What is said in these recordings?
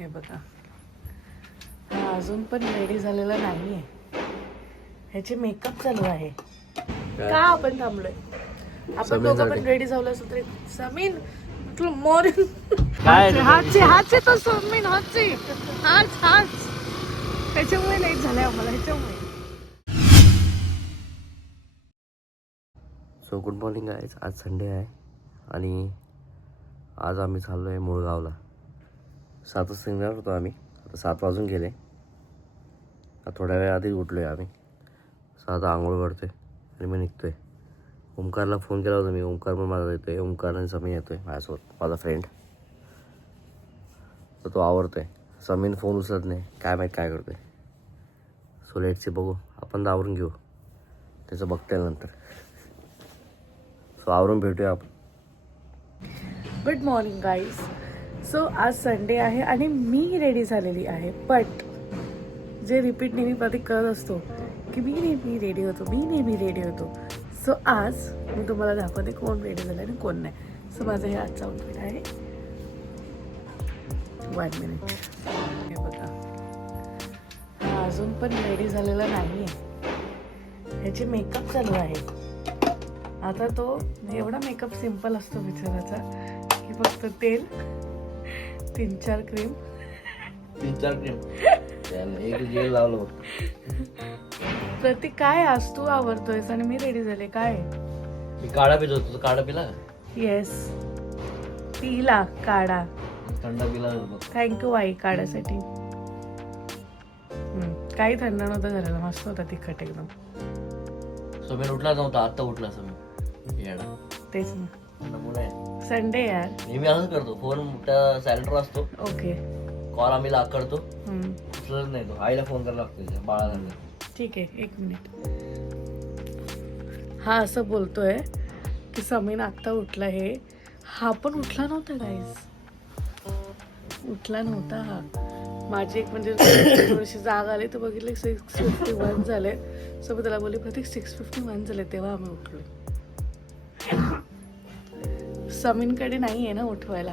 हे बघा, हा अजून पण रेडी झालेला नाहीये. ह्याचे मेकअप चालू आहे. का आपण थांबलोय? आपण दोघं पण रेडी झालो असतो तरी. समीन मोर हाचे तो समीन हाचे हाच त्याच्यामुळे लेट झालंय आम्हाला. ह्याच्यामुळे. So good morning guys. आज संडे आहे आणि आज आम्ही चाललो आहे मुळगावला. 7 वाजता निघणार होतो आम्ही. आता 7 वाजून गेले. थोड्या वेळ आधी उठलो आहे आम्ही. आता आंघोळ करतो आहे आणि मी निघतो आहे. ओमकारला फोन केला होता मी. ओमकार पण माझा येतो आहे. ओमकार आणि समीन येतो आहे माझ्यासोबत, माझा फ्रेंड. तर तो आवरतो आहे. समीन फोन उचलत नाही, काय माहीत काय करतो आहे. सो लेटचे बघू, आपण आवरून घेऊ, त्याचं बघता येईल नंतर. सो आवरून भेटूया आपण. Good morning guys. सो आज संडे आहे आणि मी रेडी झालेली आहे. बट जे रिपीट नेहमी प्रतीक करत असतो की मी नेहमी रेडी होतो. सो आज मी तुम्हाला दाखवते कोण रेडी झालं आणि कोण नाही. सो माझं हे आजचं आउटफिट आहे. 1 मिनिट. हे बघा, हा अजून पण रेडी झालेला नाहीये. ह्याचे मेकअप चालू आहे. आता तो एवढा मेकअप सिम्पल असतो बिचाराचा की फक्त तेल, 3-4 क्रीम एक जेल लावलो. प्रतीक काय आज तू आवडतोयस आणि मी रेडी झाले काय? मी काढा पिलो होतो. काढा पिला? येस, पिला काढा. थंड पिला. थँक्यू आई काढासाठी. काही थंड नव्हतं झालेलं, मस्त होता तिखट एकदम. समीर उठला नव्हता, आता उठला समीर. तेच ना, संडे यार. नेहमी असंच करतो. फोन सायलेंटवर असतो. ओके, कॉल आम्ही करतो, उचलत नाही तो. आईला फोन करायला लागतो बाळाला. ठीक आहे, 1 मिनिट. हा असं बोलतोय की समीन आत्ता उठला. हा पण उठला नव्हता गाईज, उठला नव्हता हा. माझी एक म्हणजे थोडीशी जाग आली तर बघितले 6:51 झाले. सो मी त्याला बोलली प्रतीक 6:51 झाले, तेव्हा आम्ही उठलो. समीनकडे नाही आहे ना उठवायला,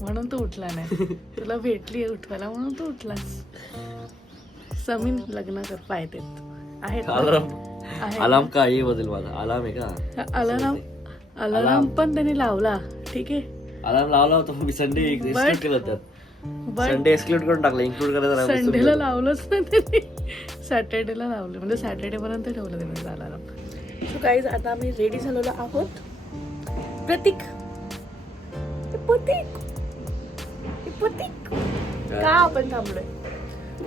म्हणून तो उठला नाही. तुला भेटली आहे उठवायला म्हणून तू उठलास. समीन लग्न कर पाहते आहेत. अलार्म का ये बदल माझा अलार्म आहे का? अलार्म पण त्याने लावला. ठीक आहे, अलार्म लावला होता. मी संडे एक्सक्लूड केलं त्यात. संडे एक्सक्लूड करून टाकलं. इन्क्लूड करायचं. संडेला लावलंच ना त्याने, सॅटर्डेला लावलं. म्हणजे सॅटर्डे पर्यंत ठेवलं त्याने अलार्म. सो गाईज, आता आम्ही रेडी झालेलो आहोत. प्रतीक का आपण थांबलोय?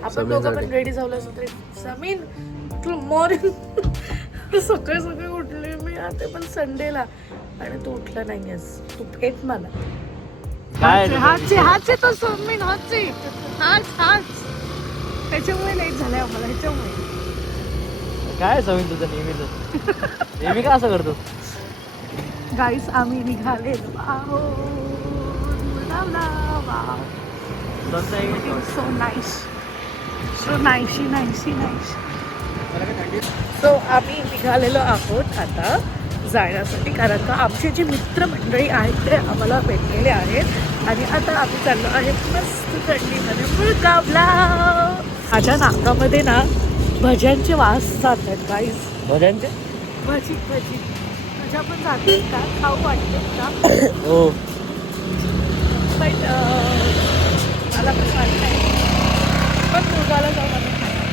आपण दोघं पण रेडी झालो असतो तरी. समीन सकाळी उठले मी आता, पण संडेला. आणि तू उठला नाहीयेस. तू भेट मला. हाचे तो समीन हाच त्याच्यामुळे लेट झालंय आम्हाला. ह्याच्यामुळे काय समीन तुझं नेहमी का असं करतो? गाईस, आम्ही निघालेलो आहोत. So nice. सो आम्ही निघालेलो आहोत आता जाण्यासाठी, कारण का आमचे जे मित्रमंडळी आहेत ते आम्हाला भेटलेले आहेत. आणि आता आम्ही चाललो आहे मस्त थंडीमध्ये मुळगावला. माझ्या नाकामध्ये ना भज्यांचे वास जात आहेत गाईस. भज्यांचे? भजी भज्या पण जाते का? खाऊ वाटते का? हो, बट मला पण वाटत आहे. पण मुळगावला जाऊन आम्ही खाणार.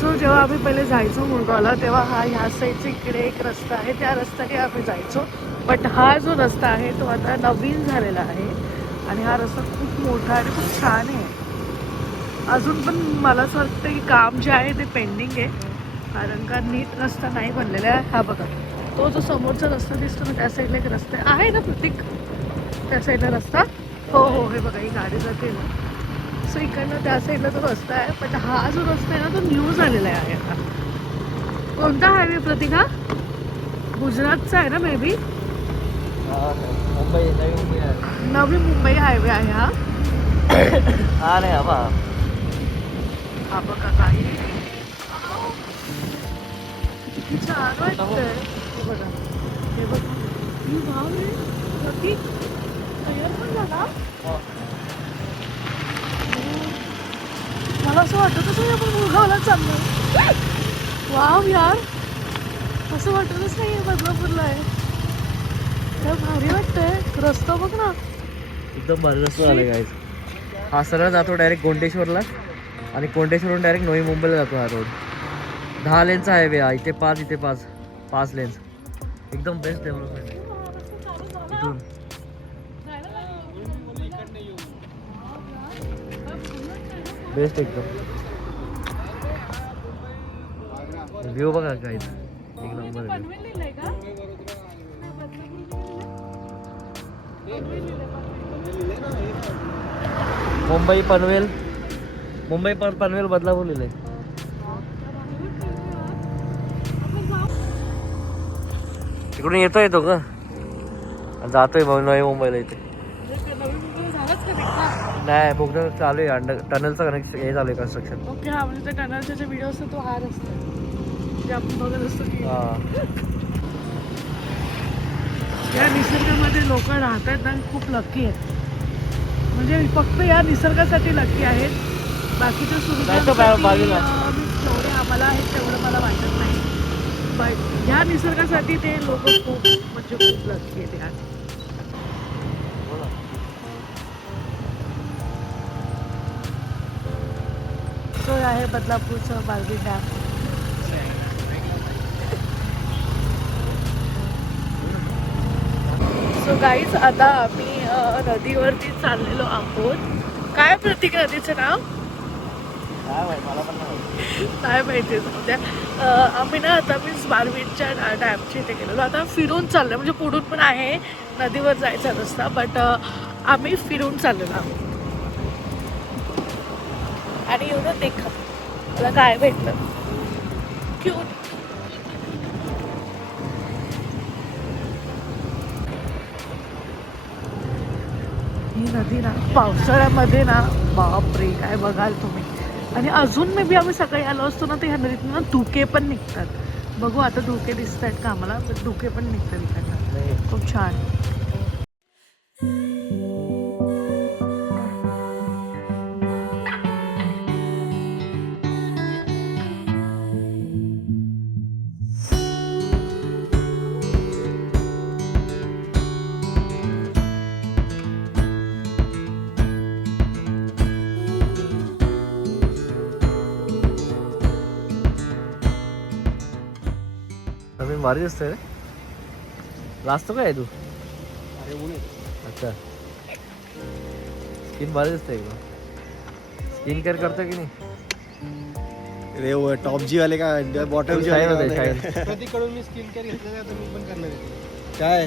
सो जेव्हा आम्ही पहिले जायचो मुळगावला तेव्हा ह्या साईडचा इकडे एक रस्ता आहे, त्या रस्त्याने आम्ही जायचो. बट हा जो रस्ता आहे तो आता नवीन झालेला आहे आणि हा रस्ता खूप मोठा आणि खूप छान आहे. अजून पण मला असं वाटतं की काम जे आहे ते पेंडिंग आहे, कारण का नीट रस्ता नाही बनलेला आहे. हा बघा, तो जो समोरचा रस्ता दिसतो ना त्या साईडला एक रस्ता आहे ना प्रतीक, त्या साईडला रस्ता. हो, हे बघा ही गाडी जाते ना. सो इकडनं त्या साईडला तो रस्ता आहे. पण हा जो रस्ता आहे ना तो न्यू झालेला आहे आता. कोणता हायवे प्रतीक? हा गुजरातचा आहे ना may be. Navi Mumbai highway आहे हा. नाही हा बघा काही किती छान वाटतंय. हे बघा, हे बघा. ही भाव रे, प्रतीक तयार पण झाला. मला असं वाटतच नाही आपण मुळगावला चाललोय. वाव यार, असं वाटतच नाही बदलापूरला आहे. काय भारी वाटतंय. रस्ता बघ ना. एकदम भारी रस्ता झाला गाईज. हा सरळ जातो डायरेक्ट गोंडेश्वरला आणि कोंडेश्वरून डायरेक्ट नवी मुंबईला जातो हा रोड. 10 लेनचा हायवे हा. इथे 5, इथे 5 लेन्स. एकदम बेस्ट डेव्हलपमेंट इथून. बेस्ट एकदम. व्ह्यू बघा गाईज, एक नंबर आहे. मुंबई पनवेल, पनवेल बदलापूर लिहिलंय. इकडून येतोय तो का जातोय भाऊ नवी मुंबईला. इथे नाही बोगदा चालू आहे. टनलचं कनेक्शन हे चालू आहे कन्स्ट्रक्शन. ओके. हा म्हणजे टनलचे जे व्हिडिओ असतो तो हा रस्ता जे आपण बघत असतो की या निसर्गामध्ये लोक राहतात आणि खूप लकी आहेत. म्हणजे फक्त या निसर्गासाठी लकी आहेत. बाकीच्या सुविधांसाठी जेवढे आम्हाला आहेत तेवढं मला वाटत नाही. बट ह्या निसर्गासाठी ते लोक खूप म्हणजे खूप लकी आहेत. ह्या तो आहे बदलापूरचं बालदी डॅम. सो गाईज, आता आम्ही नदीवरती चाललेलो आहोत. काय प्रतीक नदीचं नाव काय माहिती सध्या. आम्ही ना आता मी स्वारवीरच्या डॅमच्या इथे गेलेलो. आता फिरून चाललो म्हणजे पुढून पण आहे नदीवर जायचा रस्ता, बट आम्ही फिरून चाललेलो आहोत. आणि एवढं देखा मला काय भेटलं क्यूट. ही नदी ना पावसाळ्यामध्ये ना बापरे काय बघाल तुम्ही. आणि अजून मे बी आम्ही सकाळी आलो असतो ना तर ह्या नदीतून ना धुके पण निघतात. बघू आता धुके दिसत आहेत का आम्हाला, पण धुके पण निघतात इकडनं. खूप छान. नवीन भारी दिसतंय रे. लाजतो काय तू? अरे ऊन आहे. अच्छा, स्किन भारी दिसतंय एकदम. स्किन केअर करतो की नाही? रे वो टॉप जी वाले का बॉटम जी शाईन वाले होते, का? शाईन. प्रतीकडून मी स्किन केअर घेतलं का तुम्ही पण करणार आहे. काय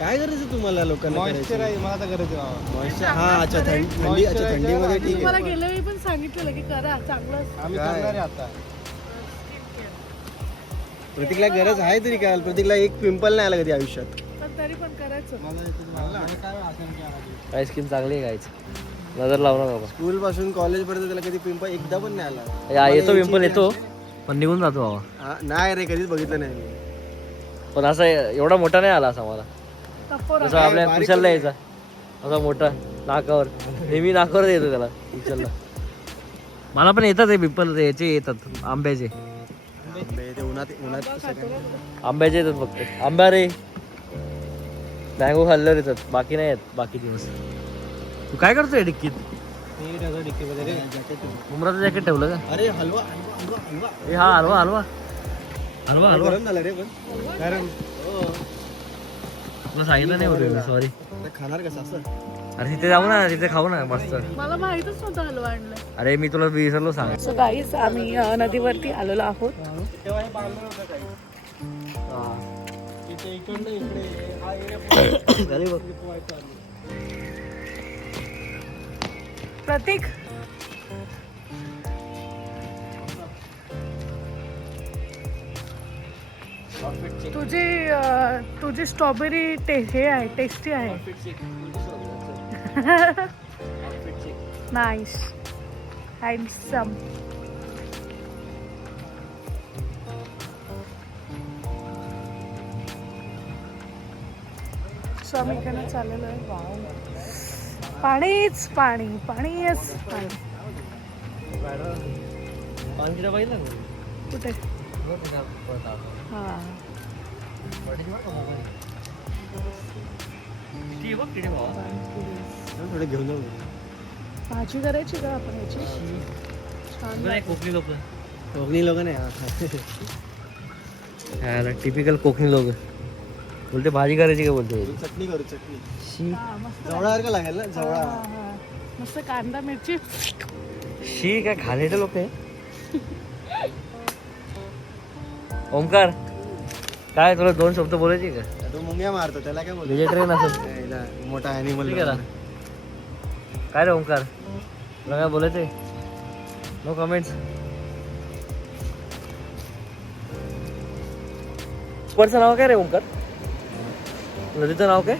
काय करायचं तुम्हाला लोकांना? मॉइश्चरायझ मला तर गरज आहे. मॉइश्चर. हा अच्छा थंडी अच्छा थंडीमध्ये ठीक तुम्हाला आहे. गेल्या वेळी पण सांगितलेलं की करा चांगलं असतं. आम्ही काय? करणार आहे आता. प्रतीकला गरज आहे तरी काय? प्रतीकला एक पिंपल नाही आला कधी आयुष्यात. पण तरी पण करायचं. मला काय आसन केलं. काय स्किन चांगली आहे गायची. नजर लावणार बाबा. स्कूल पासून कॉलेज पर्यंत त्याला कधी पिंपल एकदा पण नाही आला. या येतो पिंपल येतो पण निघून जातो बाबा. हा, नाही रे कधीच बघितलं नाही मी. पण असा एवढा मोठा नाही आला असा मला. टप्पोर जसं आपल्या बारीक कुशलला यायचा असा मोठा नाकावर. नेहमी नाकावर येतो त्याला कुशलला. मला पण येतात हे पिंपल याचे येतात आंब्याचे. आंबे ते उन्हात उन्हात सगळं. आंब्याचे येतात फक्त. आंबा रे मँगो खाल्ल्यावर येतात, बाकी नाही येत बाकी दिवस. तू काय करतोय डिक्कीत? मी त्याचं डिक्कीमध्ये रे. उमराचं जॅकेट ठेवलं का? अरे हलवा हलवा हलवा हलवा. ए हा हलवा हलवा हलवा हलवा. गरम झालं रे पण. गरम. हो. तुला सांगितलं नाही होतं, सॉरी. आता खाणार कसं असं? अरे तिथे जाऊ ना, तिथे खाऊ ना मस्त. मला माहितच नव्हतं हलवा आणलं. अरे मी तुला विसरलो सांग. सो गाईज, आम्ही नदीवरती आलेलो आहोत. तेव्हा हे बांधलं नव्हतं काही. इथे इकडनं इकडे हा एरिया अरे बघ. प्रतीक तुझी स्ट्रॉबेरी हे आहे, टेस्टी आहे. Nice handsome. सो आम्ही इकडनं चाललेलो आहे. वाव, पाणीच पाणी, पाणीच पाणी. पाणीला पाहिलं कुठे? हा, थोडे घेऊन जाऊ. भाजी करायची का आपण याची? छान लागते. कोकणी लोक कोकणी लोक नाही टिपिकल कोकणी लोक बोलते भाजी करायची का बोलते चटणी करू चटणी. शी हा, मस्त जवळासारखं लागेल ना हा, जवळा. हा. मस्त कांदा मिरची. शी काय खाण्याचे लोक आहे. ओमकार काय तुला 2 शब्द बोलायचे का? तो मुंग्या मारतो त्याला काय बोलतो. व्हेजिटेरियन असेल मोठा ॲनिमल. ठीक आहे ना? काय रे ओमकार तुला काय बोलायचंय? No comments. स्पॉटचं नाव काय रे ओमकार? नदीचं नाव काय?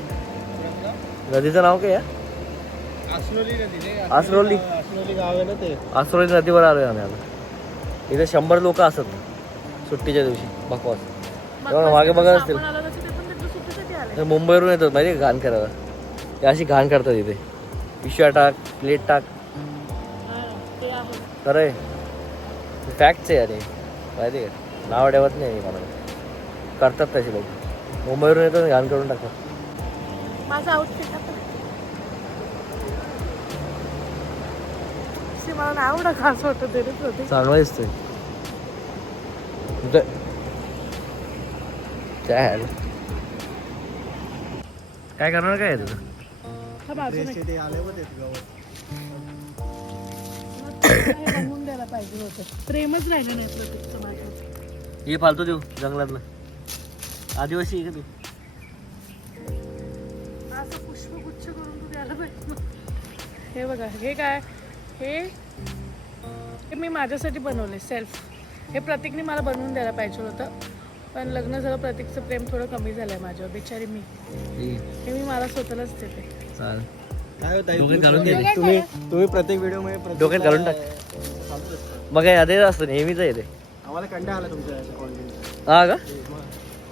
नदीचं नाव काय? आसनोली नदी. आसनोली. आसनोली गाव आहे ना ते. आसरोली नदीवर आलोय आम्ही आता. इथे 100 लोक असतात सुट्टीच्या दिवशी. बकवास एवढं मागे बघत असतील. आपण आलो नसतो, ते पण त्यांच्या सुट्टीसाठी आले. तर मुंबईवरून येतात माहिती घाण करायला. ते अशी घाण करतात इथे. पिशव्या टाक, प्लेट टाक. हा, ते आहे. खरं आहे, फॅक्टच आहे अरे. माहिती आहे का? नाव ठेवत नाही मी मला. करतात तसे लोक. मुंबईवरून येतात घाण करून टाकतात. माझं आउटफिट मला नाही आवडत. खास वाटत ते रे प्रतीक. चांगलं दिसतंय. काय करणार काय आहे तुझं? हा, बाजूने. ड्रेसचे ते आले होते गावात. हे बनवून द्यायला पाहिजे होतं. प्रेमच राहिलं नाही प्रतीकचं माझं. हे फालतू देऊ जंगलातलं. आदिवासी आहे का तू? असं पुष्पगुच्छ करून तू द्यायला पाहिजे. हे बघा, हे काय? हे मी माझ्यासाठी बनवले सेल्फ. हे प्रतीकने मला बनवून द्यायला पाहिजे होतं, पण लग्न झालं. प्रतीकचं प्रेम थोडं कमी झालंय माझ्यावर. बिचारी मी. हे मी मला स्वतःलाच देते. चालेल. काय होतं डोक्यात घालून घे. तुम्ही प्रत्येक व्हिडिओ मध्ये डोक्यात घालून टाक. मग काय यादे असतं नेहमीच येते. आम्हाला कंटाळा आला तुमच्या कॉन्टेंट. हा का?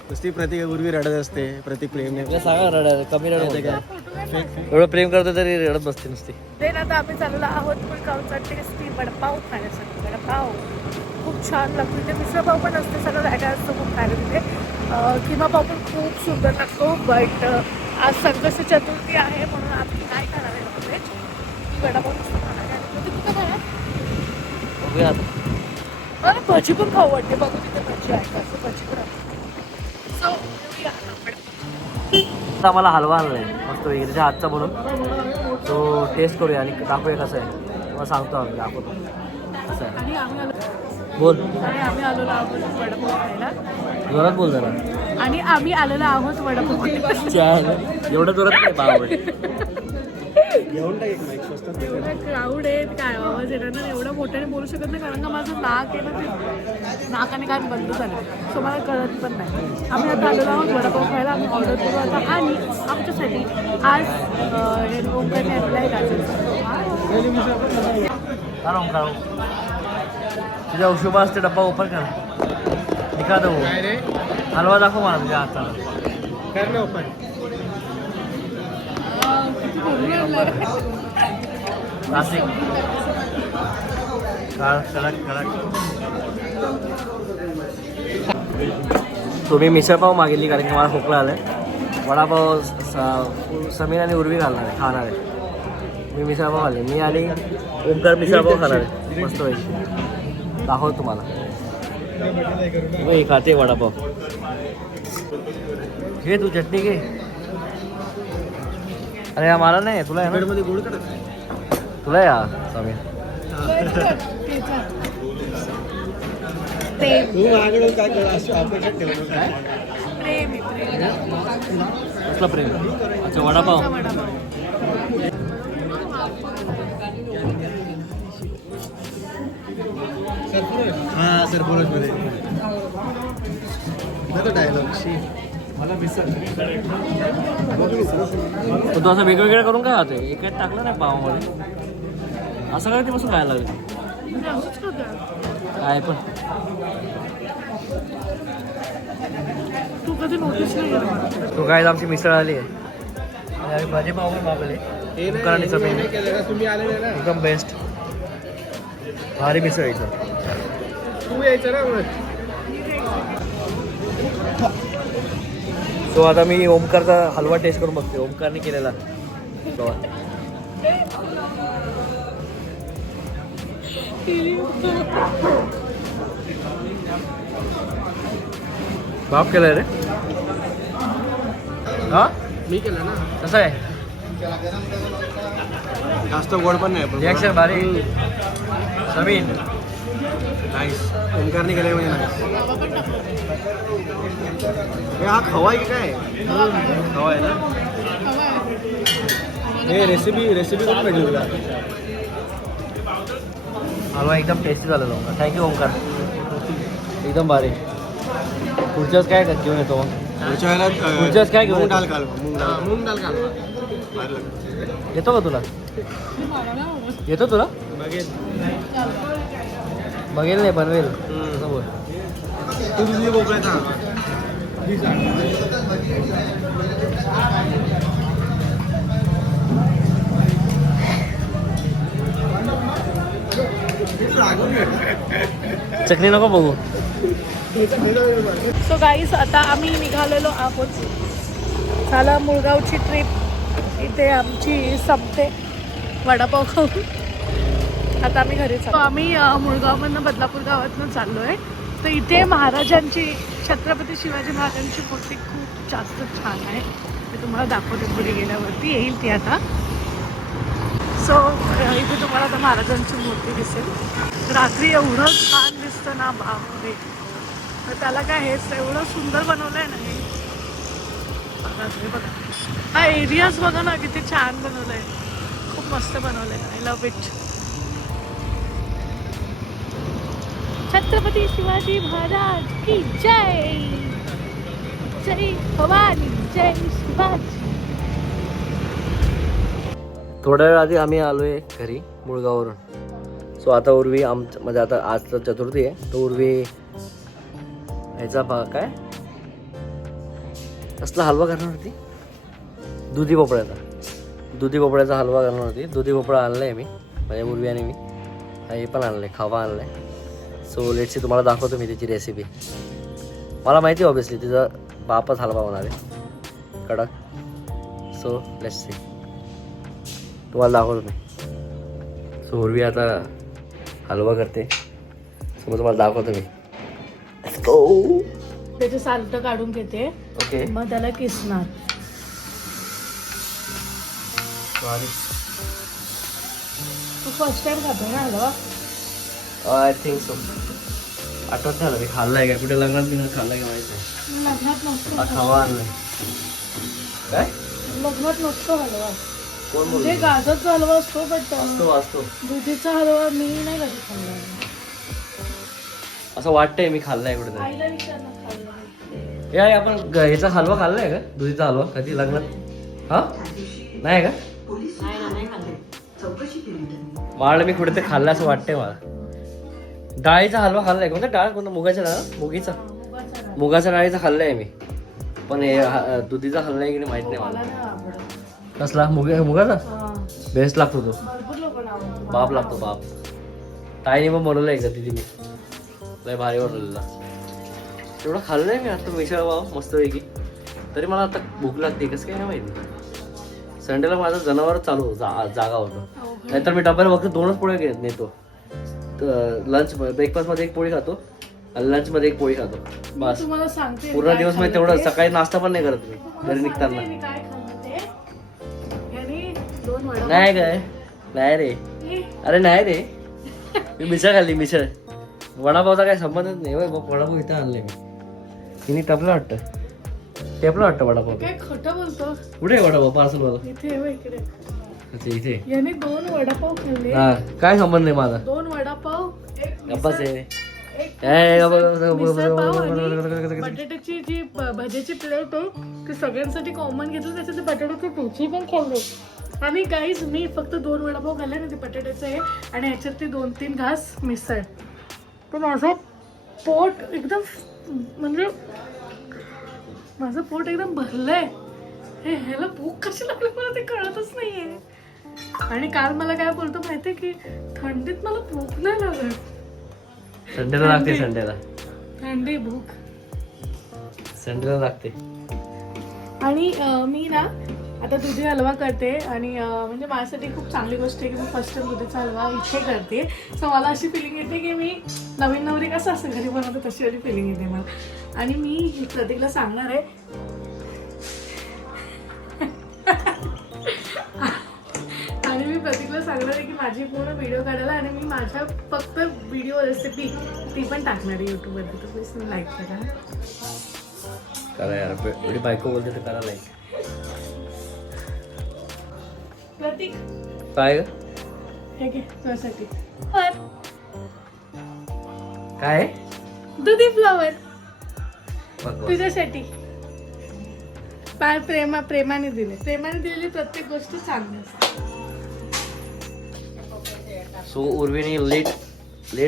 नुसती प्रतीक उर्वी रडत असते. प्रतीक प्रेम नाही. तुला सांगा रडायला कमी रड. काय एवढं प्रेम करतो तरी रडत बसते नुसती. देन आता आम्ही चाललेलो आहोत मुळगावचा टेस्टी वडापाव खाण्यासाठी. वडापाव खूप छान लागतो. इथे मिसळपाव पण असते, सगळं जागा असतं खूप खायला तिथे. किमा पाव पण खूप सुंदर लागतो. बट आज संकष्टी चतुर्थी आहे म्हणून आम्ही काय खाणार आहे नॉनव्हेज. वडापाव नुसतं खाणार आहे. म्हणजे तू काय खाणार? बघूया आता. मला भजी पण खाऊ वाटते. बघू तिथे भजी आहे का? असं भजी पण आहे. सो आता आम्हाला हलवा आणलाय मस्त वगैरे त्याच्या हातचा बनून. तो टेस्ट करूया आणि दाखवूया कसं आहे. तुम्हाला सांगतो आम्ही दाखवतो कसं आहे. आणि आम्ही आलो आहोत वडापाव खायला. जोरात बोल जरा. आणि आम्ही आलेलो आहोत वडापाव खायला. एवढं जोरात नाही पाव. घेऊन टाक एक माईक स्वस्तात. एवढा क्राऊड आहे, काय आवाज येणार ना. एवढं मोठ्याने बोलू शकत नाही कारण का माझं नाक आहे ना, ते नाकाने काय बंद झालं. सो मला कळत पण नाही. आम्ही आता आलेलो आहोत वडापाव खायला. आम्ही ऑर्डर करू आता. आणि आमच्यासाठी आज हे ओंकारने अप्लाय करायचं. तुझ्या शुभ असते डब्बा ओपन कर. निघा दो हलवा दाखव मला तुझ्या हाताला. कर ना ओपन. नाशिक कडक कडक. तुम्ही मिसळपाव मागितली कारण की मला खोकला आलाय. वडापाव समीर आणि उर्वी घालणार आहे खाणार आहे. मी मिसळपाव आले. मी आणि ओंकार मिसळपाव खाणार आहे मस्त पाहिजे. दाखव तुम्हाला. खाते वडापाव. घे तू चटणी घे. अरे मला नाही तुला आहे ना. मध्ये गोड कडक. तुला या समीर. तू माझ्याकडून काय करा अपेक्षा ठेवतो काय. कसला प्रेम. अच्छा वडापाव. हा सरफरोज मध्ये डायलॉग. मला तू असं वेगवेगळं करून काय खाते. एकात टाकलं नाही पावामध्ये. असं काय ते बसून खायला लागेल काय पण. तू कधी नोटीस नाही केलं. तो काय आमची मिसळ आली आहे. आम्ही भाजी पाव पण मागवले हे नाही, ओंकाराने हे चटणी. नाही केलं ना, तुम्ही आले नाही ना. एकदम बेस्ट भारी मिसळ इथं. तू यायचं ना मग. सो आता मी ओमकारचा हलवा टेस्ट करून बघते. ओमकारने केलेला बाप केलाय रे. हा मी केलं ना. कसं आहे जास्त गोड पण नाही पण रिॲक्शन भारी. समीन नाईस. ओंकारने केलं म्हणजे नाईस. हे हा खवा आहे की काय? खवा आहे ना. हे रेसिपी करून पाहिजे तुला. हलवा एकदम टेस्टी झालेला ओंकार. थँक्यू ओंकार. एकदम भारी. पुढच्याच काय घेऊन येतो मग. पुढच्या वेळेला पुढच्याच काय घेऊन मूग डाळ येतो? कालवा. मूग डाळ कालवा. भारी लागतं. येतो का तुला येतो तुला बघेल. बघेल नाही बनवेल असं बोल. तू दुधी भोपळ्याचा चटणी नको बघू. सो गाईस आता आम्ही निघालेलो आहोत. झाला मुळगावची ट्रिप इथे आमची संपते वडापाव खाऊन. आता आम्ही घरी चाललो. आम्ही मुळगावमधनं बदलापूर गावातनं चाललो आहे. तर इथे महाराजांची छत्रपती शिवाजी महाराजांची मूर्ती खूप जास्त छान आहे. मी तुम्हाला दाखवते पुढे गेल्यावरती येईल ती आता. सो इथे तुम्हाला आता महाराजांची मूर्ती दिसेल. रात्री एवढं छान दिसतं ना बापरे. तर त्याला काय हेच एवढं सुंदर बनवलं आहे ना हे. बघा हे बघा हा एरियाच बघा ना किती छान बनवलं आहे. खूप मस्त बनवलं आहे. I love it. Chhatrapati Shivaji Maharaj की जय. जय भवानी जय शिवाजी. थोड्या वेळ आधी आम्ही आलोय घरी मुळगाववरून. सो आता उर्वी म्हणजे आता आज तर चतुर्थी आहे. तर उर्वी ह्याचा काय कसला हलवा करणार होती. दुधी भोपळ्याचा हलवा करणार होती. दुधी भोपळा आणलाय मी माझ्या उर्वी आणि मी. हे पण आणलंय खावा आणलाय. सो लेट्स सी तुम्हाला दाखवतो मी त्याची रेसिपी. मला माहिती आहे ऑब्विसली तिचा बापच हलवा होणार आहे कडक. सो लेट्स सी तुम्हाला दाखवतो मी. सो उर्वी आता हलवा करते. सो मग तुम्हाला दाखवतो मी. Let's go. त्याचे साल्ट काढून घेते. ओके मग त्याला किसणार. तू फर्स्ट टाइम खातो ना हलवा. I think so. आठवत नाही मी खाल्लाय का कुठे लग्नात मी खाल्लाय का माहिती नाही. लग्नात नसतो हा खावा आणलाय काय लग्नात नसतो हलवा. कोण म्हणजे बोलतो. गाजरचा हलवा असतो बट वाचतो दुधीचा हलवा मी नाही कधी खाल्ला. असं वाटतंय मी खाल्लाय कुठे. आईला विचारलं खाल्लं. यार आपण ह्याचा हलवा खाल्लाय का दुधीचा हलवा कधी लग्नात. हा नाही का मला मी कुठे खाल्ला असं वाटतंय मला. डाळीचा हलवा खाल्लाय. कोणता डाळ कोणता मुगाच्या डाळ मुगाच्या डाळीचा खाल्लाय मी. पण हे दुधीचा खाल्लाय की नाही माहित नाही मला. मला नाही आवडत. कसला मुगाचा हा. बेस्ट लागतो तो. भरपूर लोकांना आवडतो. बाप लागतो बाप. ताईने पण बनवलं एकदा तिने लय भारी बनवलेला. तेवढं खाल्लंय मी आता मिसळ पाव मस्तपैकी. तरी मला आता भूक लागते कसं काय नाही माहिती. संडेला माझं जनावर चालू जागा होतं. नाहीतर मी डब्याला फक्त 2च पोळ्या नेतो. लंच ब्रेकफास्टमध्ये 1 पोळी खातो आणि लंचमध्ये 1 पोळी खातो मी बस. तुम्हाला सांगते पूर्ण काय दिवस खाल्लं मी तेवढं ते. सकाळी नाश्ता पण नाही करत मी मला घरी सांगते निघताना. मी काय खाल्लं ते. याने 2 वडा नाही काय नाही रे. अरे नाही रे मी मिसळ खाल्ली मिसळ. वडापावचा काही संबंधच नाही. वडापाव इथं आणले मी. तिने टपलं वाटतं वडापाव. काय खोटं बोलतो. कुठे आहे वडापाव पार्सल वाला. इथे आहे बघ इकडे. अच्छा इथे. याने 2 वडापाव खाल्ले. हा काय संबंध नाही माझा. 2 वडापाव एक गप्पाच मिसळ- आहे. एक ए, मिसळ पाव आणि बटाट्याची जी भाजीची प्लेट आहे ती सगळ्यांसाठी कॉमन घेतली. त्याच्यात बटाट्याची भुर्जी पण खाल्ली. आणि गाईज मी फक्त 2 वडापाव खाल्ले ना ते बटाट्याचं आहे आणि ह्याच्यात ते 2-3 घास मिसळ. तर माझं पोट एकदम म्हणजे माझं पोट एकदम भरलंय. हे ह्याला भूक कशी लागली मला ते कळतच नाहीये. आणि काल मला काय बोलतो माहितीये की थंडीत मला भूक नाही लागत. संडेला लागते, संडेला थंडी भूक. संडेला लागते. आणि मी ना आता दुधी हलवा करते आणि म्हणजे माझ्यासाठी खूप चांगली गोष्ट आहे की मी फर्स्ट टाइम दुधीचा हलवा इथे करते. सो मला अशी फिलिंग येते की मी नवीन नवरी कसं असं घरी बनवते तशी वाली फिलिंग येते मला. आणि मी प्रतीकला सांगणार आहे आणि मी प्रतीकला सांगणार आहे की माझी पूर्ण व्हिडिओ काढायला आणि मी माझ्या फक्त व्हिडिओ रेसिपी ती पण टाकणार आहे यूट्यूबवरती. तर प्लीज तुम्ही लाईक करा. करा यार, एवढी बायको बोलते तर करा लाईक. प्रतीक काय ग? हे घे तुझ्यासाठी काय दुधी फ्लॉवर बघ बघ. तुझ्यासाठी. प्रेमाने दिलेली प्रत्येक गोष्ट चांगली असते. सो उर्वीने लेट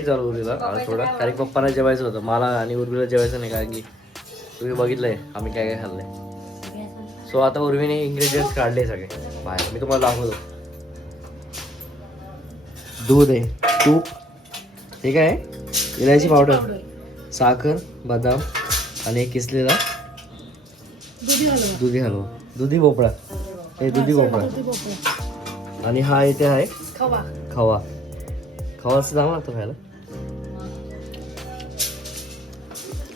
झालं उर्वीला आज थोडा, कारण की पप्पांना जेवायचं होतं. मला आणि उर्वीला जेवायचं नाही, कारण की तुम्ही बघितलंय आम्ही काय काय खाल्लंय. सो आता उर्वीने इंग्रेडियंट्स काढले सगळे बाहेर, मी तुम्हाला दाखवतो. दूध आहे, तूप, ठीक आहे, इलायची पावडर, साखर, बदाम आणि एक किसलेला दुधी हलवा, दुधी भोपळा, हे दुधी भोपळा. आणि हा इथे आहे खवा असं चांगला लागतो खायला.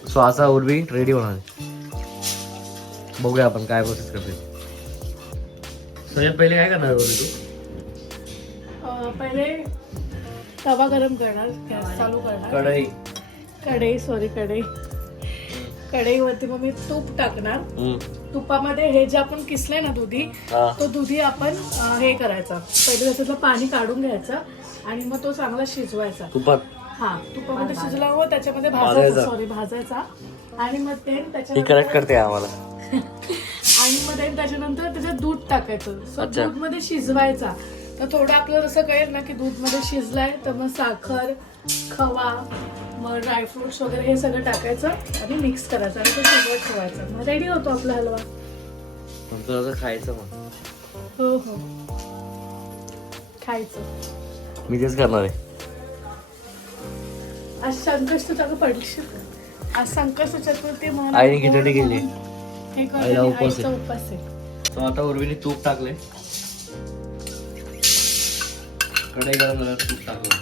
सो असा उर्वी रेडी होणार. बघूया आपण काय प्रोसेस करते. सगळ्यात पहिले काय करणार उर्वी तू? पहिले तवा गरम करणार, गॅस चालू करणार, कढईवरती मग मी तूप टाकणार. तुपामध्ये हे जे आपण किसले ना दुधी, तो दुधी आपण हे करायचा, पहिले त्याच्यातलं पाणी काढून घ्यायचं आणि मग तो चांगला शिजवायचा तुपात. हा, तुपामध्ये शिजला व त्याच्यामध्ये भाजायचा आणि मग ते त्याच्यामध्ये करेक्ट करते आम्हाला. आणि मग त्याच्यानंतर त्याच्यात दूध टाकायचं. सो दूध मध्ये शिजवायचा. तर थोडं आपलं जसं कळेल ना की दूध मध्ये शिजलाय तर मग साखर, खवा, मग ड्रायफ्रुट्स वगैरे हे सगळं टाकायचं आणि मिक्स करायचं आणि ते शिजवत ठेवायचं. मग रेडी होतो आपला हलवा. खायचं मग. हो खायचं. मी तेच करणार आहे. आज संकष्ट चालू पडली. आज संकष्ट चतुर्थी म्हणून आईने खिचडी केली. हे आईला उपवास आईचा आहे. उपवास आहे. तो आता उर्वीने तूप टाकले, कढई गरम झाल्यावर तूप टाकलं.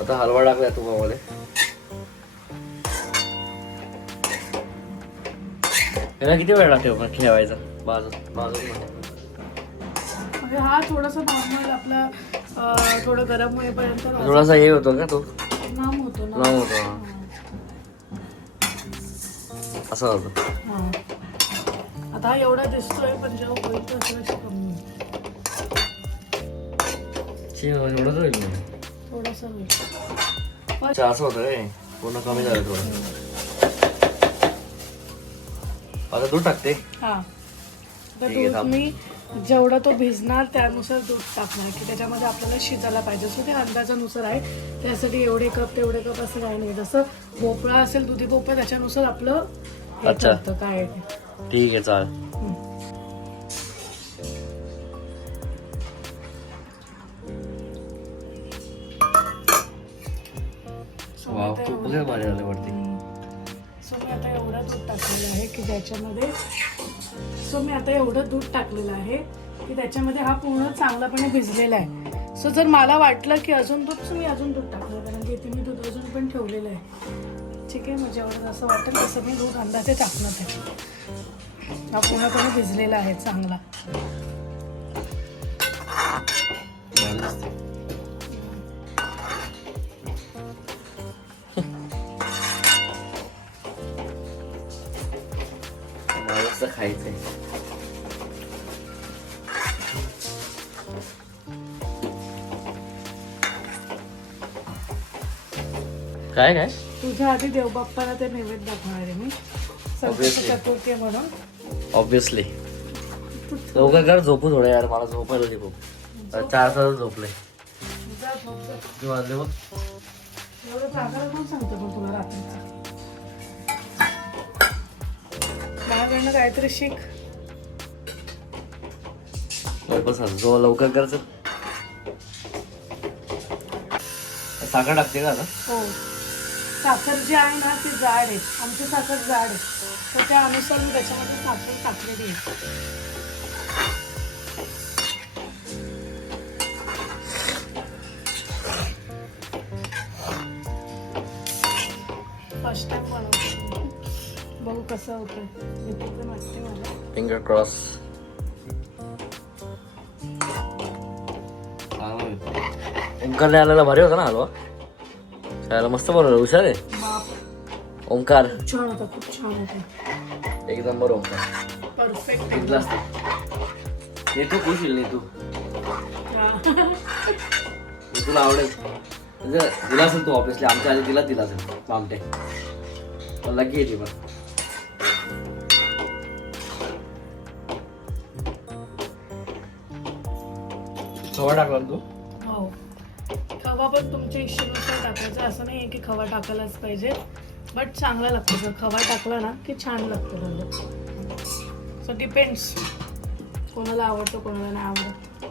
आता हलवा टाकलाय तुपामध्ये. याला किती वेळ लागते आपण ठेवायचा बाजून म्हणजे हा थोडासा नॉर्मल आपला थोडं गरम होईपर्यंत थोडासा हे होतो का तो नाम होतो. असं होतं. आता हा एवढा दिसतोय पण जेव्हा होईल तर थोडंसं कमी होईल. एवढंच होईल ना, थोडंसं होईल. अच्छा असं होतं रे, पूर्ण कमी झालं थोडं. आता दूध टाकते. हा, तर ठीक आहे, दूध थांब. मी जेवढा तो भिजणार त्यानुसार दूध टाकणार की त्याच्यामध्ये आपल्याला शिजायला पाहिजे. सो ते अंदाजानुसार आहे, त्यासाठी एवढे कप तेवढे कप असं काही नाही. जसं भोपळा असेल, दुधी भोपळा, त्याच्यानुसार आपलं हे अच्छा. ठरतं काय आहे ते. ठीक आहे, चालेल. So वाव, आता खूप लय भारी झालं वरती. सो मी आता एवढं दूध टाकलेलं आहे की त्याच्यामध्ये हा पूर्ण चांगलापणे भिजलेला आहे. सो जर मला वाटलं की अजून दूध, मी अजून दूध टाकलं, कारण की इथे मी दूध अजून पण ठेवलेलं आहे. ठीक आहे, म्हणजे एवढं जसं वाटेल तसं मी दूध अंदाजे टाकणार आहे. हा पूर्णपणे भिजलेला आहे चांगला. मला खायचंय. काय काय तुझ्या आधी देवबाप्पाला ते नैवेद्य दाखवणार आहे मी, संकष्ट चतुर्थी म्हणून. ऑब्विसली लवकर कर, झोपू थोडं यार, मला झोपायला खूप. 4 तास झोपले. जा झोप जा. किती वाजले बघ? एवढं जागा कोण सांगतो पण तुला रात्रीचं माझ्याकडनं काहीतरी शिक. बस जो लवकर करायचं. साखर टाकते का आता? हो, साखर जी आहे ना ती जाड आहे, आमची साखर जाड आहे, तर त्या अनुसार मी त्याच्यामध्ये साखर टाकलेली आहे. फर्स्ट टाइम बनवते, बघू कसं होतं. मी तिथे वाटते मला. Finger cross. ओंकारने आलेला भारी होता ना हलवा, खायला मस्त बनवलं. हुशार आहे बाप, ओंकार, खूप छान होता, खूप छान होता, एकदम बरं ओंकार. परफेक्ट. एक ग्लास नेतू खुश होईल. नेतू तुला आवडेल म्हणजे दिला असेल तू ऑब्विसली. आमच्या आधी तिला दिला असेल मामटे, पण लकी येते पण. खवा टाकला तू? हो, खवा पण तुमच्या इच्छेनुसार टाकायचा, असं नाही की खवा टाकायलाच पाहिजे, बट चांगला लागतो. जर खवा टाकला ना की छान लागतं म्हणजे. सो डिपेंड्स, कोणाला आवडतं कोणाला नाही आवडत.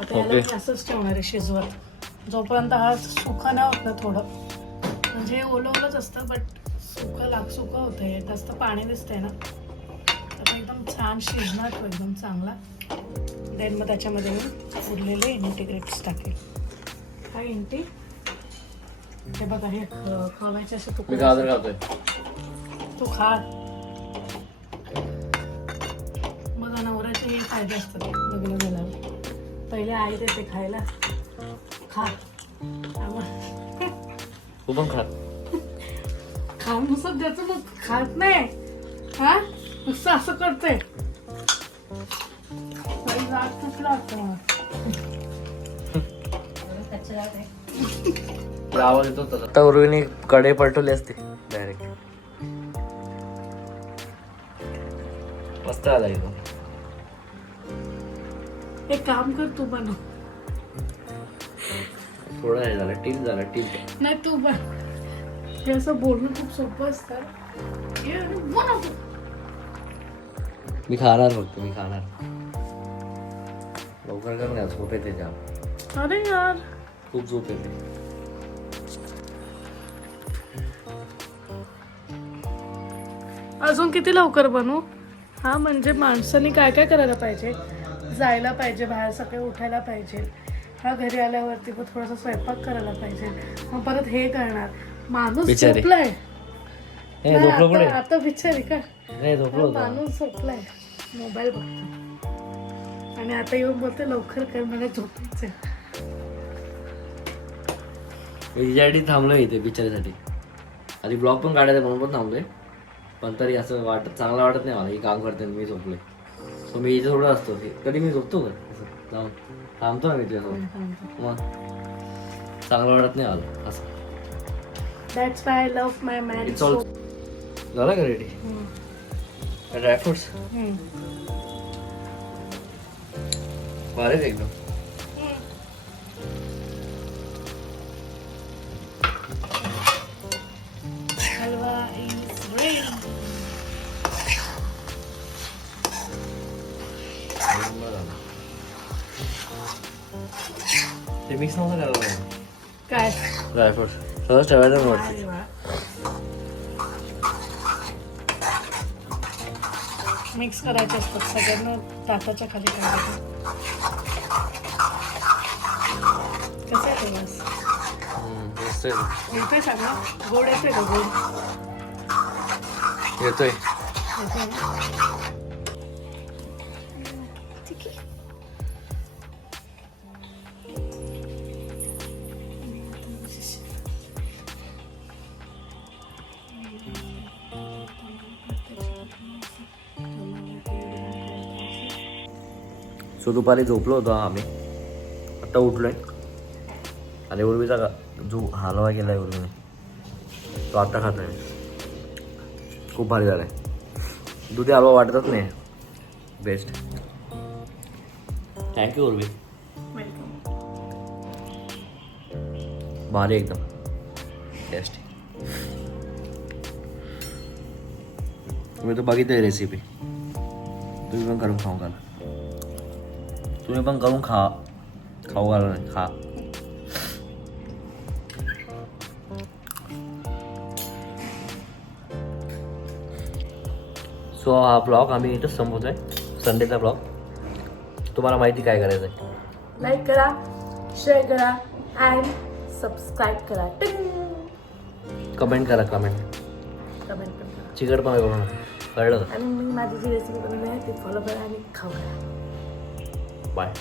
आता याला मी असंच ठेवणार आहे शिजवत, जोपर्यंत हा सुका नाही होत ना थोडं, म्हणजे ओलं ओलंच असतं बट सुका होतं हे, जास्त पाणी दिसतंय ना, तर एकदम छान शिजणार तो एकदम चांगला. देन मग त्याच्यामध्ये मी उरलेले इंटिग्रेट्स टाकेल. हा इंटी हे बघा, हे खवायचे असे मी तुकडे गाजर खातोय. तू खा. मग नवऱ्याचे हे फायदे असतात लग्न झाल्यावर. पहिले आई देते खायला, खा. तू पण खात. खाऊन नुसतं द्यायचं, मग खात नाही. हा, नुसतं असं करते. आवाज येतो तसा. आता उर्वीने कडे पलटवली असते डायरेक्ट. मस्त आला एकदम. एक काम कर, तू बनव. थोडं हे झालं, टील झालं, टील. नाही, तू बन. हे असं बोलणं खूप सोपं असतं. हे बनव तू. मी खाणार फक्त, मी खाणार. लवकर कर ना, झोप येते जाम. अरे यार, खूप झोप येते. अजून किती लवकर बनवू? हा, म्हणजे माणसाने काय काय करायला पाहिजे, जायला पाहिजे बाहेर, सकाळी उठायला पाहिजे, हा घरी आल्यावरती मग थोडासा स्वयंपाक करायला पाहिजे, मग परत हे करणार. माणूस बिचारी. झोपलाय. हे झोपलो पुढे. आता बिचारी का, नाही झोपलो होतो. माणूस झोपलाय, मोबाईल बघतो, आणि आता येऊन बोलते लवकर कर, मला झोपायचंय. हिच्यासाठी थांबलोय इथे बिचारीसाठी. आधी ब्लॉग पण काढायचा म्हणून पण थांबलोय, पण तरी असं चांगलं वाटत नाही मला. ही काम करते मी झोपलोय, सो मी इथे थोडं असतो. कधी मी झोपतो का असं जाऊन थांबतो ना मी तुझ्यासोबत, मग चांगलं वाटत नाही मला असं. That's why I love my man. It's all. झालं का रेडी? ड्रायफ्रुट्स भारीच एकदम. हलवा इज रेडी. ते मिक्स नव्हतं करायला पाहिजे. काय? ड्रायफ्रुट्स सहज ठेवायचं वरती. अरे वा. मिक्स करायचे असतात, सगळ्यांना ताटाच्या खाली करायचं. कसं आहे ते बस? मस्त आहे. येतोय चांगला? गोड येतोय का गोड? येतोय. येतोय ना? ठीक आहे. सो दुपारी झोपलो होतो आम्ही, आता उठलोय. आणि उर्वीचा जो हलवा केलाय उर्वीने, तो आता खातोय. खूप भारी झालाय. दुधी हलवा वाटतच नाही. बेस्ट. थँक्यू उर्वी. वेलकम. भारी एकदम. टेस्टी. तुम्ही तर बघितली रेसिपी, तुम्ही पण करून खाऊ घाला. तुम्ही पण करून खाऊ घाला नाही खा. सो हा ब्लॉग आम्ही इथंच संपवतोय, संडेचा ब्लॉग. तुम्हाला माहिती काय करायचं आहे? लाईक करा, शेअर करा अँड सबस्क्राईब करा. कमेंट करा, कमेंट कमेंट पण करा. चिकट पण करू नका, कळलं का? आणि मी माझी जी रेसिपी बनवली आहे ती फॉलो करा आणि खाऊ करा. बाय.